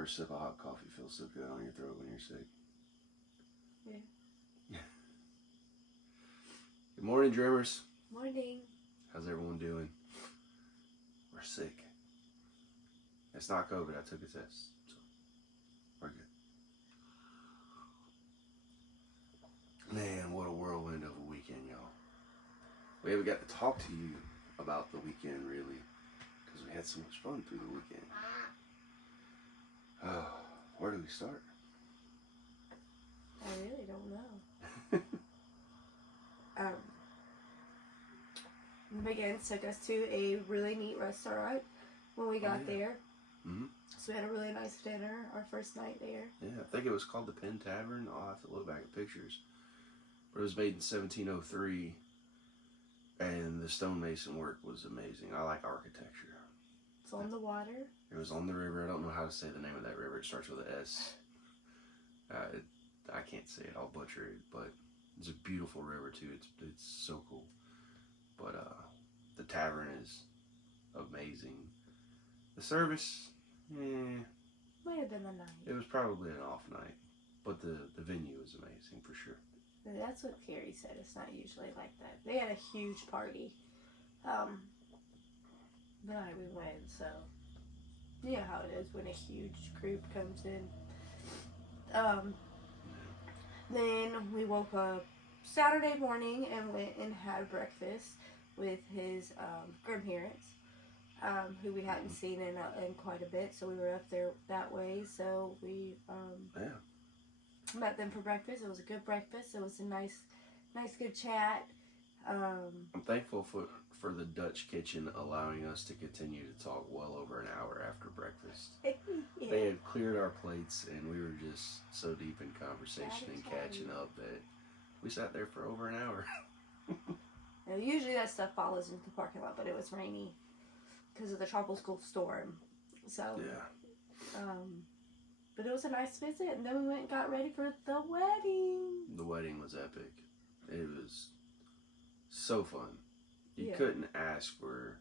first sip of hot coffee feels so good on your throat when you're sick. Yeah. Good morning, Dreamers. Morning. How's everyone doing? We're sick. It's not COVID. I took a test, so we're good. Man, what a whirlwind of a weekend, y'all. We haven't got to talk to you about the weekend, really, because we had so much fun through the weekend. Where do we start? I really don't know. The Begins took us to a really neat restaurant when we got there. Mm-hmm. So we had a really nice dinner, our first night there. Yeah, I think it was called the Penn Tavern. I'll have to look back at pictures. But it was made in 1703, and the stonemason work was amazing. I like architecture. It's on the water. It was on the river. I don't know how to say the name of that river. It starts with an S. I can't say it. I'll butcher it. But it's a beautiful river, too. It's so cool. But the tavern is amazing. The service, Might have been the night. it was probably an off night. But the venue was amazing, for sure. That's what Carrie said. It's not usually like that. They had a huge party. The night we went, so you know how it is when a huge group comes in. Then we woke up Saturday morning and went and had breakfast with his grandparents, who we hadn't seen in quite a bit. So we were up there that way. So we met them for breakfast. It was a good breakfast. It was a nice good chat. I'm thankful for the Dutch kitchen allowing us to continue to talk well over an hour after breakfast. Yeah. They had cleared our plates, and we were just so deep in conversation and catching up that we sat there for over an hour. Now, usually that stuff follows into the parking lot, but it was rainy because of the tropical storm. So, Yeah. But it was a nice visit, and then we went and got ready for the wedding. The wedding was epic. It was so fun. You Yeah. couldn't ask for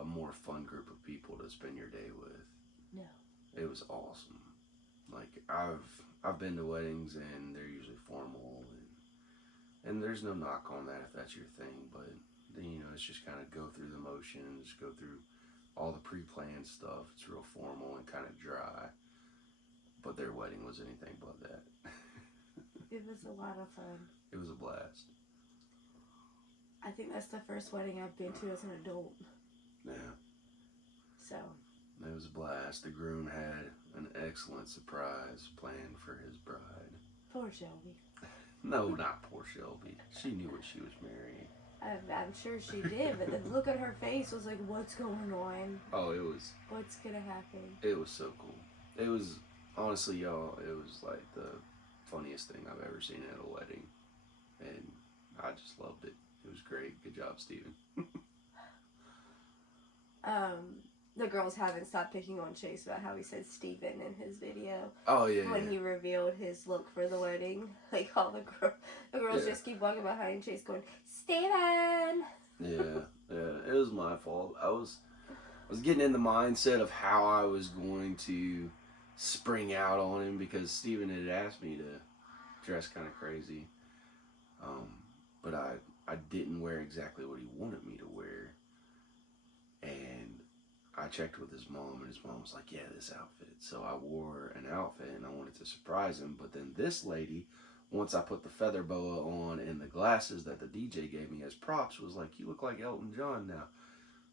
a more fun group of people to spend your day with. No. It was awesome. Like, I've been to weddings, and they're usually formal, and there's no knock on that if that's your thing, but you know, it's just kind of go through the motions, go through all the pre-planned stuff. It's real formal and kind of dry, but their wedding was anything but that. It was a lot of fun. It was a blast. I think that's the first wedding I've been to as an adult. Yeah. So. It was a blast. The groom had an excellent surprise planned for his bride. Poor Shelby. No, not poor Shelby. She knew what she was marrying. I'm sure she did, but the look on her face was like, what's going on? Oh, it was... What's gonna happen? It was so cool. It was, honestly, y'all, it was like the funniest thing I've ever seen at a wedding. And I just loved it. It was great. Good job, Steven. The girls haven't stopped picking on Chase about how he said Steven in his video. Oh, yeah. When he revealed his look for the wedding. Like, all the girls just keep walking behind Chase going, Steven! Yeah, it was my fault. I was getting in the mindset of how I was going to spring out on him because Steven had asked me to dress kind of crazy. But I didn't wear exactly what he wanted me to wear. And I checked with his mom, and his mom was like, yeah, this outfit. So I wore an outfit, and I wanted to surprise him. But then this lady, once I put the feather boa on and the glasses that the DJ gave me as props, was like, you look like Elton John now.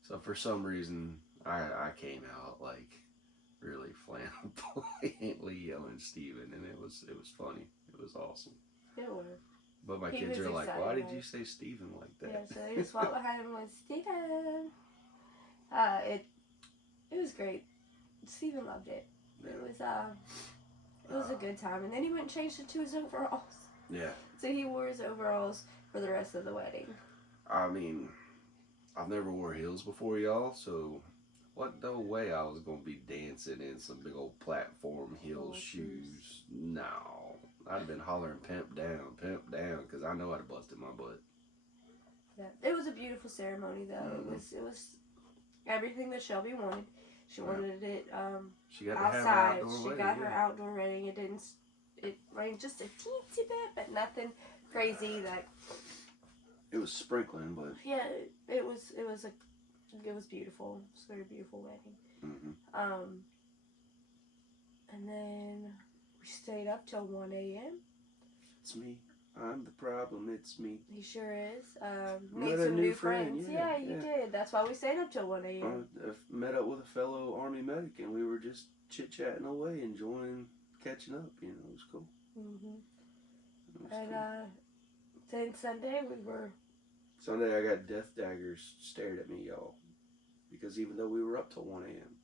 So for some reason, I came out like really flamboyantly yelling Steven, and it was funny. It was awesome. It was. But my kids are like, why did you say Steven like that? Yeah, so they just walked behind him and went, Steven! It was great. Steven loved it. It was a good time. And then he went and changed it to his overalls. Yeah. So he wore his overalls for the rest of the wedding. I mean, I've never wore heels before, y'all, so what no way I was going to be dancing in some big old platform heel shoes. No. I'd have been hollering pimp down, because I know I'd have busted my butt. Yeah. It was a beautiful ceremony, though. Mm-hmm. It was everything that Shelby wanted. She wanted it she got to have her outside. outdoor She wedding, got her yeah. outdoor wedding. It rained just a teensy bit, but nothing crazy. That It was sprinkling, but yeah, it was beautiful. It was a very beautiful wedding. And then we stayed up till 1 a.m. It's me. I'm the problem. It's me. He sure is. Met Made a some new new friend, friends. yeah, Yeah, you did. That's why we stayed up till 1 a.m. I met up with a fellow Army medic, and we were just chit-chatting away, enjoying catching up. You know, it was cool. And cool. then Sunday we were... Sunday I got death daggers stared at me, y'all. Because even though we were up till 1 a.m.,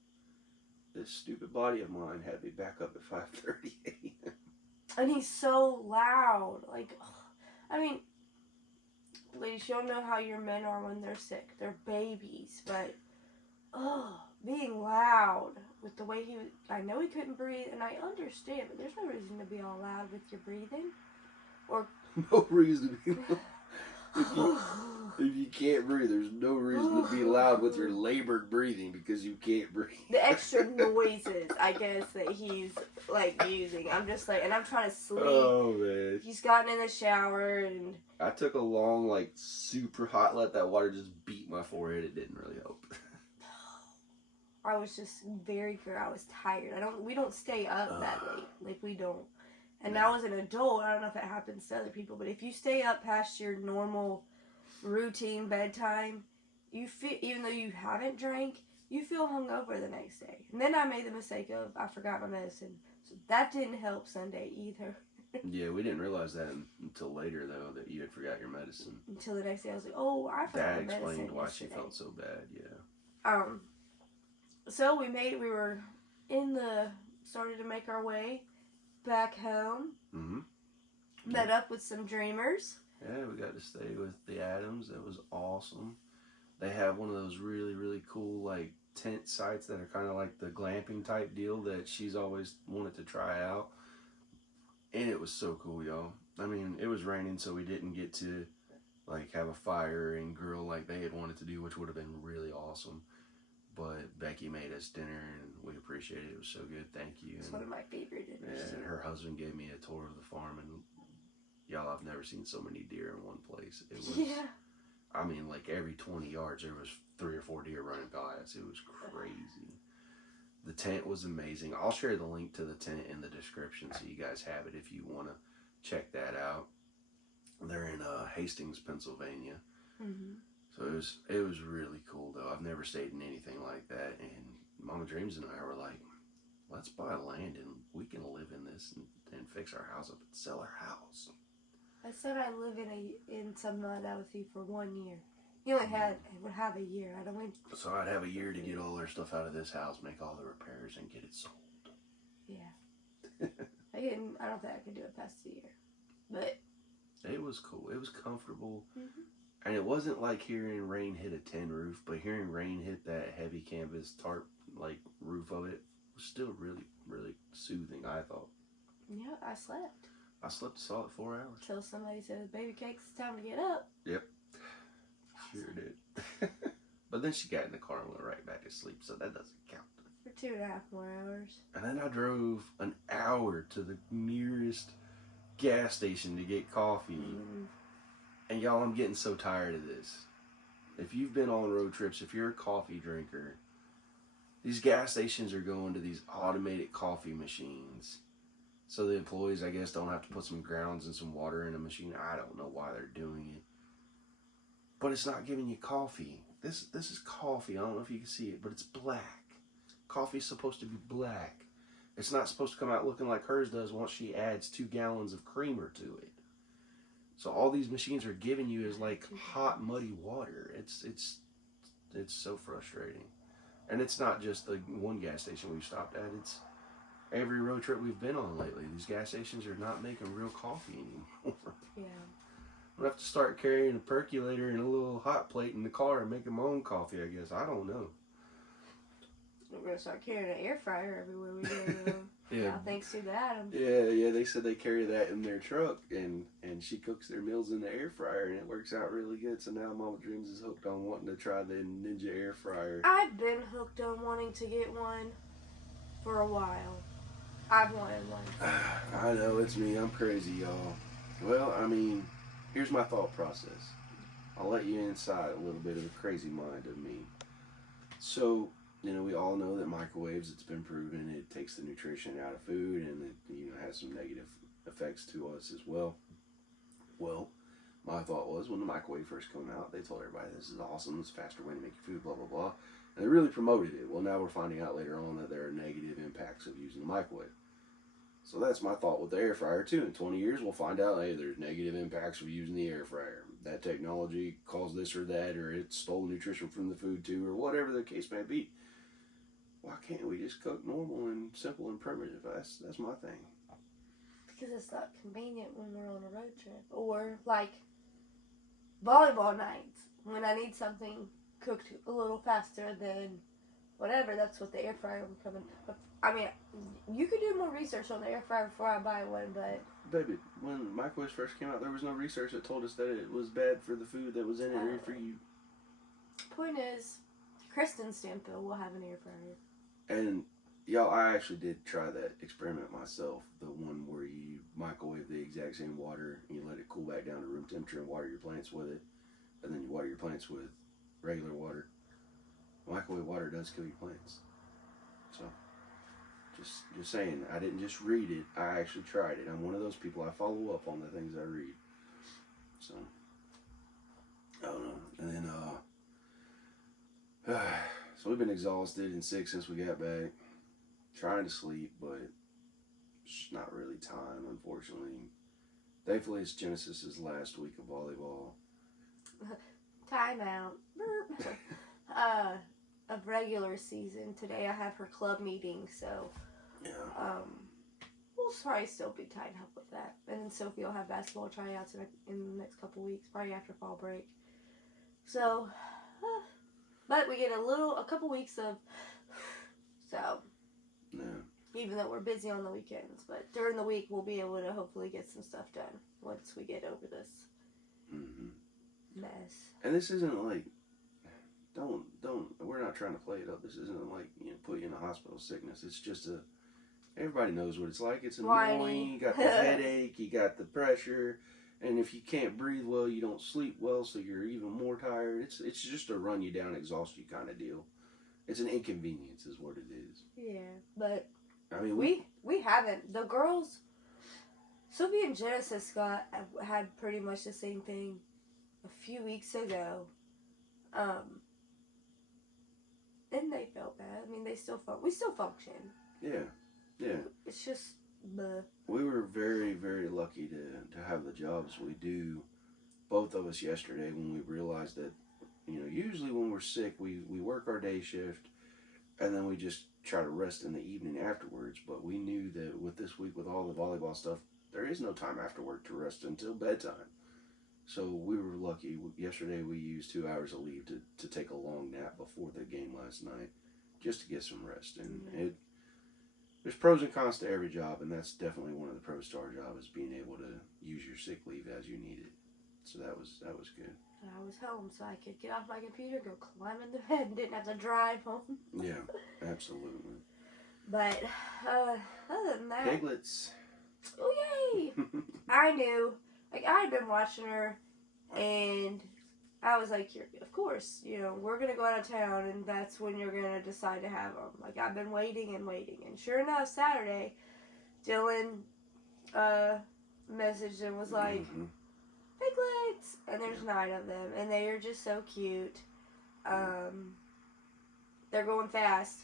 this stupid body of mine had me back up at 5:30 a.m. And he's so loud. Like, I mean, ladies, you don't know how your men are when they're sick. They're babies. But, being loud with the way he was... I know he couldn't breathe, and I understand, but there's no reason to be all loud with your breathing. Or... No reason to be loud. If you can't breathe, there's no reason to be loud with your labored breathing because you can't breathe. The extra noises, I guess, that he's, like, using. I'm just like, and I'm trying to sleep. Oh, man. He's gotten in the shower, and... I took a long, like, super hot, let that water just beat my forehead. It didn't really help. I was just I was tired. We don't stay up that late. Like, we don't. And now as an adult, I don't know if it happens to other people, but if you stay up past your normal routine bedtime, you feel, even though you haven't drank, you feel hungover the next day. And then I made the mistake of, I forgot my medicine. So that didn't help Sunday either. Yeah, we didn't realize that until later, though, that you had forgot your medicine. Until the next day, I was like, oh, I forgot my medicine. That explained why yesterday. she felt so bad, yeah. So we were started to make our way back home. Met up with some dreamers. Yeah, we got to stay with the Adams. It was awesome. They have one of those really, really cool, like, tent sites that are kind of like the glamping type deal that she's always wanted to try out. And it was so cool, y'all. I mean, it was raining, so we didn't get to, like, have a fire and grill like they had wanted to do, which would have been really awesome. But Becky made us dinner, and we appreciated it. It was so good. Thank you. It's one of my favorite dinners. And her husband gave me a tour of the farm, and y'all, I've never seen so many deer in one place. It was, yeah. I mean, like every 20 yards, there was 3 or 4 deer running by us. It was crazy. The tent was amazing. I'll share the link to the tent in the description so you guys have it if you want to check that out. They're in Hastings, Pennsylvania. So it was really cool, though. I've never stayed in anything like that. And Mama Dreams and I were like, let's buy land and we can live in this and fix our house up and sell our house. I said I live in some mud with you for 1 year. You only would have a year. So I'd have a year to get all our stuff out of this house, make all the repairs, and get it sold. Yeah. I don't think I could do it past a year. But it was cool. It was comfortable. And it wasn't like hearing rain hit a tin roof, but hearing rain hit that heavy canvas tarp, like, roof of it was still really, really soothing, I thought. Yeah, I slept. I slept a solid 4 hours. Until somebody said, baby cakes, it's time to get up. Yep. Sure did. But then she got in the car and went right back to sleep, so that doesn't count. For 2.5 more hours. And then I drove an hour to the nearest gas station to get coffee. And y'all, I'm getting so tired of this. If you've been on road trips, if you're a coffee drinker, these gas stations are going to these automated coffee machines. So the employees, I guess, don't have to put some grounds and some water in a machine. I don't know why they're doing it. But it's not giving you coffee. This is coffee. I don't know if you can see it, but it's black. Coffee's supposed to be black. It's not supposed to come out looking like hers does once she adds 2 gallons of creamer to it. So all these machines are giving you is like hot, muddy water. It's so frustrating. And it's not just the one gas station we've stopped at. It's every road trip we've been on lately. These gas stations are not making real coffee anymore. Yeah. I'm going to have to start carrying a percolator and a little hot plate in the car and making my own coffee, I guess. I don't know. We're going to start carrying an air fryer everywhere we go. Yeah. Now, thanks to the Adams. Yeah. They said they carry that in their truck, and she cooks their meals in the air fryer, and it works out really good. So now Mama Dreams is hooked on wanting to try the Ninja air fryer. I've been hooked on wanting to get one for a while. I've wanted one. I know, it's me. I'm crazy, y'all. Well, I mean, here's my thought process. I'll let you inside a little bit of the crazy mind of me. So, we all know that microwaves, it's been proven, it takes the nutrition out of food, and it, has some negative effects to us as well. Well, my thought was, when the microwave first came out, they told everybody this is awesome, it's a faster way to make your food, blah, blah, blah. And they really promoted it. Well, now we're finding out later on that there are negative impacts of using the microwave. So that's my thought with the air fryer too. In 20 years, we'll find out, hey, there's negative impacts of using the air fryer. That technology caused this or that, or it stole nutrition from the food too, or whatever the case may be. Why can't we just cook normal and simple and primitive? That's my thing. Because it's not convenient when we're on a road trip. Or, like, volleyball nights. When I need something cooked a little faster than whatever, that's what the air fryer would come in. I mean, you could do more research on the air fryer before I buy one, but... Baby, when microwaves first came out, there was no research that told us that it was bad for the food that was in it or for you. Point is, Kristen Stanfield will have an air fryer. And, y'all, I actually did try that experiment myself. The one where you microwave the exact same water, and you let it cool back down to room temperature and water your plants with it. And then you water your plants with regular water. Microwave water does kill your plants. So, just saying, I didn't just read it, I actually tried it. I'm one of those people, I follow up on the things I read. So, I don't know. And then, so we've been exhausted and sick since we got back. Trying to sleep, but it's not really time, unfortunately. Thankfully, it's Genesis's last week of volleyball. Time out. Of regular season. Today I have her club meeting, so Yeah. we'll probably still be tied up with that. And then Sophie will have basketball tryouts in the next couple weeks, probably after fall break. So, but we get a couple weeks of, so, Yeah. even though we're busy on the weekends, but during the week we'll be able to hopefully get some stuff done once we get over this mess. And this isn't like, we're not trying to play it up. This isn't like, put you in a hospital sickness. It's just everybody knows what it's like. It's annoying. You got the headache, you got the pressure, and if you can't breathe well, you don't sleep well, so you're even more tired. It's just a run you down, exhaust you kind of deal. It's an inconvenience is what it is. Yeah, but I mean, we haven't. The girls, Sophie and Genesis had pretty much the same thing a few weeks ago. And they felt bad. I mean, we still function. Yeah. It's just the... We were very, very lucky to have the jobs we do, both of us yesterday, when we realized that, usually when we're sick, we work our day shift, and then we just try to rest in the evening afterwards. But we knew that with this week, with all the volleyball stuff, there is no time after work to rest until bedtime. So we were lucky. Yesterday we used 2 hours of leave to take a long nap before the game last night, just to get some rest. And there's pros and cons to every job, and that's definitely one of the pros to our job, is being able to use your sick leave as you need it. So that was good. I was home, so I could get off my computer, go climb into bed, and didn't have to drive home. Yeah, absolutely. But other than that, Piglets. Oh yay! I knew. Like, I had been watching her, and I was like, of course, we're going to go out of town, and that's when you're going to decide to have them. Like, I've been waiting, and sure enough, Saturday, Dylan messaged and was like, piglets! And there's 9 of them, and they are just so cute. They're going fast.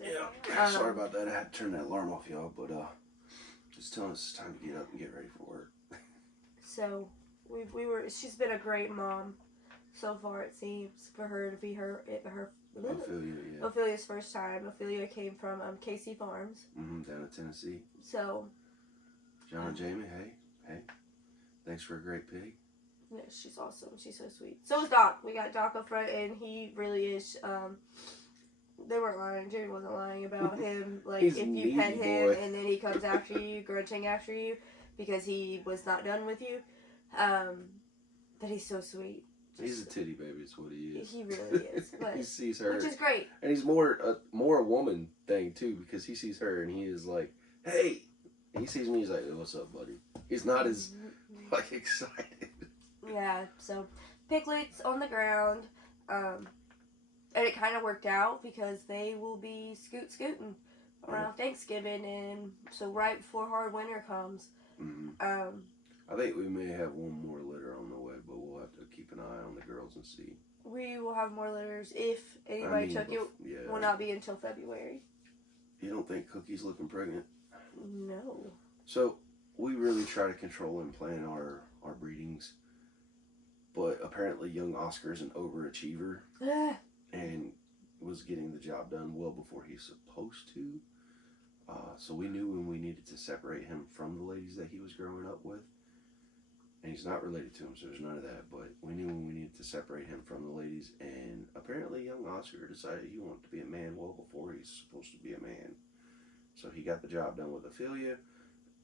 Sorry about that. I had to turn that alarm off, y'all, but just telling us it's time to get up and get ready for work. So she's been a great mom so far, it seems, for her to be her Ophelia, yeah. Ophelia's first time. Ophelia came from KC Farms. Down in Tennessee. So John and Jamie, hey, thanks for a great pig. Yeah, she's awesome. She's so sweet. So is Doc. We got Doc up front, and he really is They weren't lying. Jerry wasn't lying about him. Like, He's if a you pet needy him boy. and then he comes after you, grunting after you, because he was not done with you. But he's so sweet. He's a titty baby, is what he is. He really is. But, he sees her. which is great. And he's more a woman thing, too, because he sees her and he is like, hey! And he sees me, he's like, hey, what's up, buddy? He's not as, like, excited. Yeah, so piglets on the ground. And it kind of worked out because they will be scooting around Thanksgiving, and so right before hard winter comes. Mm-hmm. I think we may have one more litter on the way, but we'll have to keep an eye on the girls and see. We will have more litters if anybody took it. Yeah. Will not be until February. You don't think Cookie's looking pregnant? No. So we really try to control and plan our breedings, but apparently young Oscar's an overachiever. And was getting the job done well before he's supposed to. So we knew when we needed to separate him from the ladies that he was growing up with. And he's not related to him, so there's none of that. But we knew when we needed to separate him from the ladies. And apparently young Oscar decided he wanted to be a man well before he's supposed to be a man. So he got the job done with Ophelia.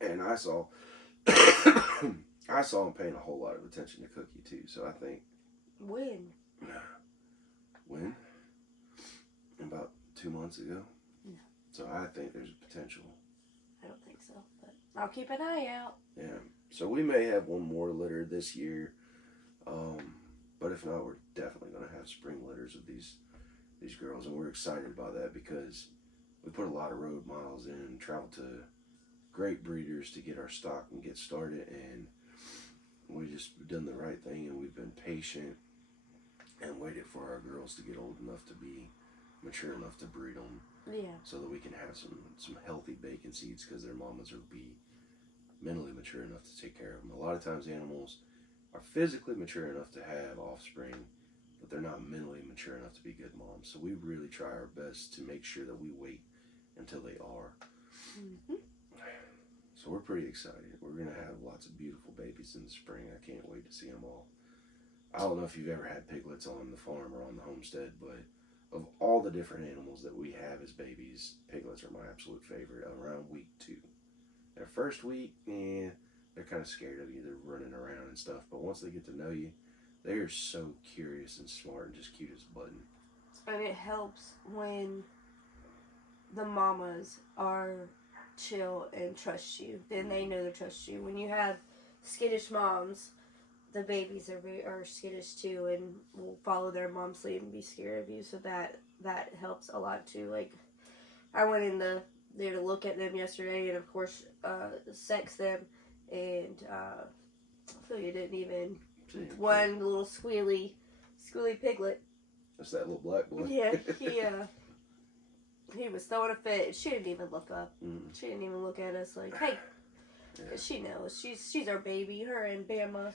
And I saw him paying a whole lot of attention to Cookie too. So I think... When? When? About 2 months ago. No. So I think there's a potential. I don't think so, but I'll keep an eye out. Yeah. So we may have one more litter this year. But if not, we're definitely going to have spring litters of these girls. And we're excited about that because we put a lot of road miles in, traveled to great breeders to get our stock and get started. And we just done the right thing, and we've been patient and waited for our girls to get old enough to be mature enough to breed them. Yeah. So that we can have some healthy bacon seeds because their mamas will be mentally mature enough to take care of them. A lot of times animals are physically mature enough to have offspring, but they're not mentally mature enough to be good moms. So we really try our best to make sure that we wait until they are. Mm-hmm. So we're pretty excited. We're going to have lots of beautiful babies in the spring. I can't wait to see them all. I don't know if you've ever had piglets on the farm or on the homestead, but of all the different animals that we have as babies, piglets are my absolute favorite around week 2. Their first week, they're kind of scared of you. They're running around and stuff. But once they get to know you, they are so curious and smart and just cute as a button. And it helps when the mamas are chill and trust you. Then they know to trust you. When you have skittish moms, the babies are skittish too and will follow their mom's lead and be scared of you. So that helps a lot too. Like, I went in there to look at them yesterday and of course sex them, and I feel you didn't even one little squealy piglet. That's that little black boy. Yeah, he was throwing a fit. She didn't even look up. She didn't even look at us like, hey. Yeah. She knows. She's our baby. Her and Bama.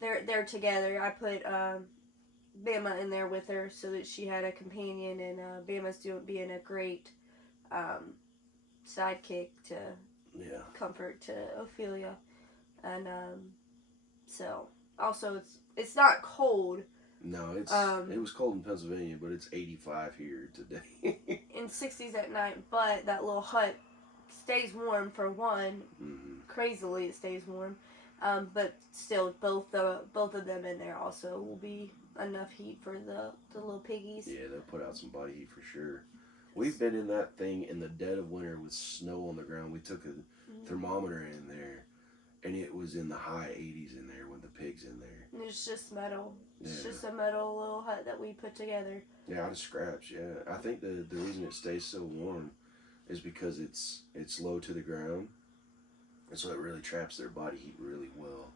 They're together. I put Bama in there with her so that she had a companion, and Bama's being a great sidekick to comfort to Ophelia. And so also it's not cold. No, it was cold in Pennsylvania, but it's 85 here today. In 60s at night, but that little hut stays warm for one. Crazily, it stays warm. But still, both of them in there also will be enough heat for the little piggies. Yeah, they'll put out some body heat for sure. We've been in that thing in the dead of winter with snow on the ground. We took a thermometer in there, and it was in the high 80s in there with the pigs in there. And it's just metal. It's just a metal little hut that we put together. Yeah, out of scraps, yeah. I think the reason it stays so warm is because it's low to the ground, and so it really traps their body heat really well.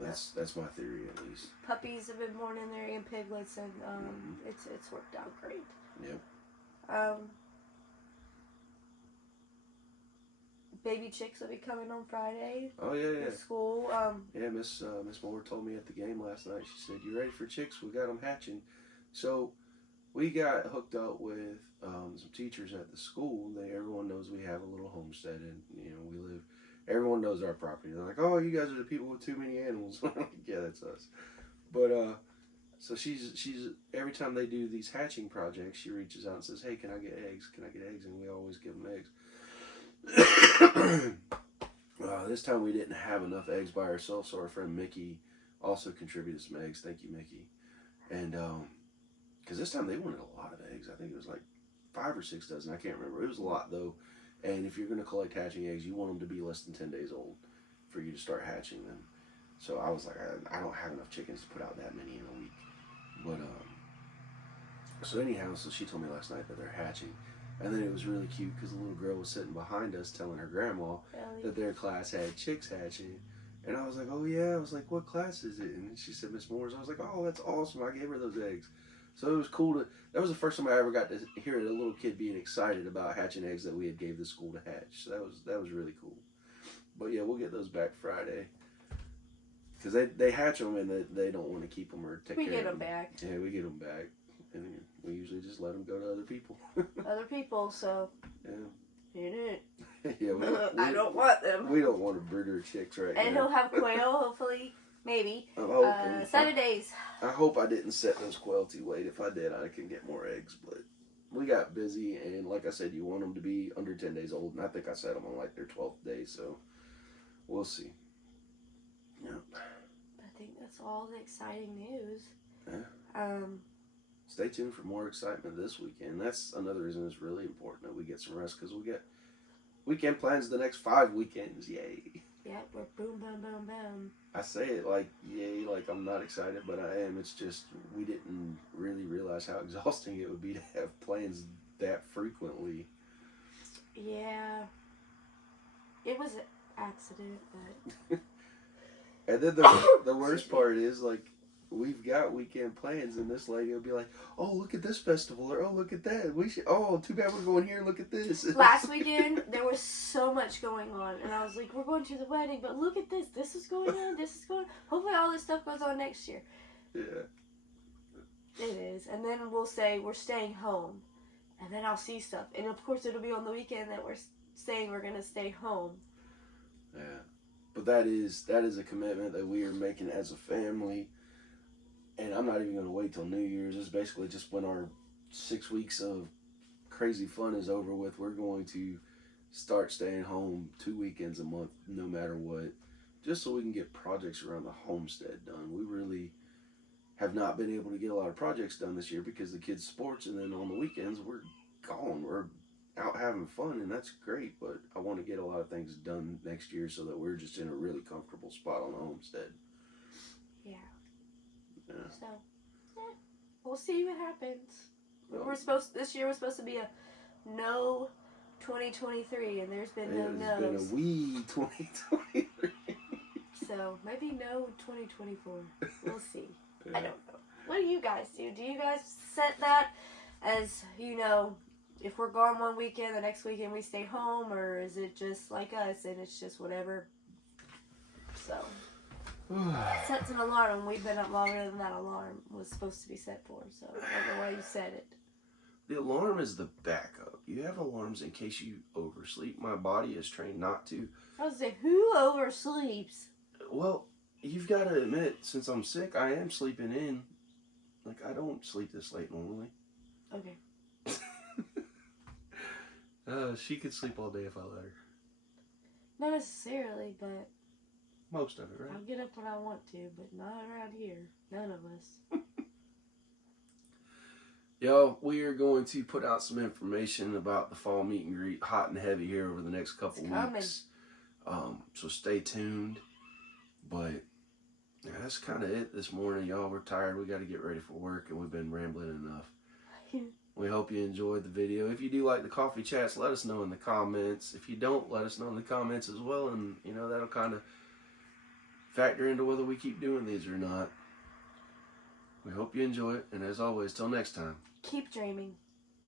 That's my theory, at least. Puppies have been born in there and piglets, and it's worked out great. Yep. Baby chicks will be coming on Friday. Oh yeah. To school. Yeah, Miss Moore told me at the game last night. She said, "You ready for chicks? We got them hatching." So we got hooked up with some teachers at the school. Everyone knows we have a little homestead, and we live. Everyone knows our property. They're like, "Oh, you guys are the people with too many animals." Yeah, that's us. But So she's every time they do these hatching projects, she reaches out and says, "Hey, can I get eggs? Can I get eggs?" And we always give them eggs. This time we didn't have enough eggs by ourselves, so our friend Mickey also contributed some eggs. Thank you, Mickey. And because this time they wanted a lot of eggs. I think it was like 5 or 6 dozen. I can't remember. It was a lot though. And if you're going to collect hatching eggs, you want them to be less than 10 days old for you to start hatching them. So I was like, I don't have enough chickens to put out that many in a week. But so anyhow, so she told me last night that they're hatching. And then it was really cute because the little girl was sitting behind us telling her grandma that their class had chicks hatching. And I was like, oh yeah. I was like, what class is it? And she said, Miss Moore's. I was like, oh, that's awesome. I gave her those eggs. So it was cool to, that was the first time I ever got to hear a little kid being excited about hatching eggs that we had gave the school to hatch. So that was really cool. But yeah, we'll get those back Friday. Because they hatch them and they don't want to keep them or take care of them. We get them back. Yeah, we get them back. And we usually just let them go to other people. Other people, so. Yeah. Hit it. Yeah, I don't want them. We don't want to brood our chicks right now. And he'll have quail, hopefully. Maybe. I'm hoping. 7 days. I hope I didn't set those quail too late. If I did, I can get more eggs. But we got busy, and like I said, you want them to be under 10 days old. And I think I set them on like their 12th day, so we'll see. Yeah. I think that's all the exciting news. Yeah. Stay tuned for more excitement this weekend. That's another reason it's really important that we get some rest because we get weekend plans the next 5 weekends. Yay. Yeah, we're boom, boom, boom, boom. I say it like, yay, like I'm not excited, but I am. It's just we didn't really realize how exhausting it would be to have plans that frequently. Yeah. It was an accident, but... And then the worst part is, like, we've got weekend plans, and this lady will be like, oh, look at this festival, or oh, look at that. Oh, too bad we're going here, look at this. Last weekend, there was so much going on, and I was like, we're going to the wedding, but look at this. This is going on, this is going on. Hopefully all this stuff goes on next year. Yeah. It is. And then we'll say we're staying home, and then I'll see stuff. And of course, it'll be on the weekend that we're saying we're going to stay home. Yeah. But that is a commitment that we are making as a family. And I'm not even going to wait till New Year's. It's basically just when our 6 weeks of crazy fun is over with, we're going to start staying home 2 weekends a month, no matter what, just so we can get projects around the homestead done. We really have not been able to get a lot of projects done this year because the kids' sports, and then on the weekends, we're gone. We're out having fun, and that's great, but I want to get a lot of things done next year so that we're just in a really comfortable spot on the homestead. Yeah. Yeah. So, we'll see what happens. Well, This year was supposed to be a no 2023, and there's been no no's. It's been a wee 2023. So, maybe no 2024. We'll see. Yeah. I don't know. What do you guys do? Do you guys set that as, if we're gone one weekend, the next weekend we stay home, or is it just like us and it's just whatever? So, sets an alarm. We've been up longer than that alarm was supposed to be set for, so I don't know why you set it. The alarm is the backup. You have alarms in case you oversleep. My body is trained not to. I was like, who oversleeps? Well, you've got to admit, since I'm sick, I am sleeping in. Like, I don't sleep this late normally. Okay. She could sleep all day if I let her. Not necessarily, but... Most of it, right? I'll get up when I want to, but not around here. None of us. Yo, we are going to put out some information about the fall meet and greet, hot and heavy, here over the next couple weeks. So stay tuned. But yeah, that's kind of it this morning, y'all. We're tired. We got to get ready for work, and we've been rambling enough. We hope you enjoyed the video. If you do like the coffee chats, let us know in the comments. If you don't, let us know in the comments as well, and that'll kind of factor into whether we keep doing these or not. We hope you enjoy it, and as always, till next time. Keep dreaming.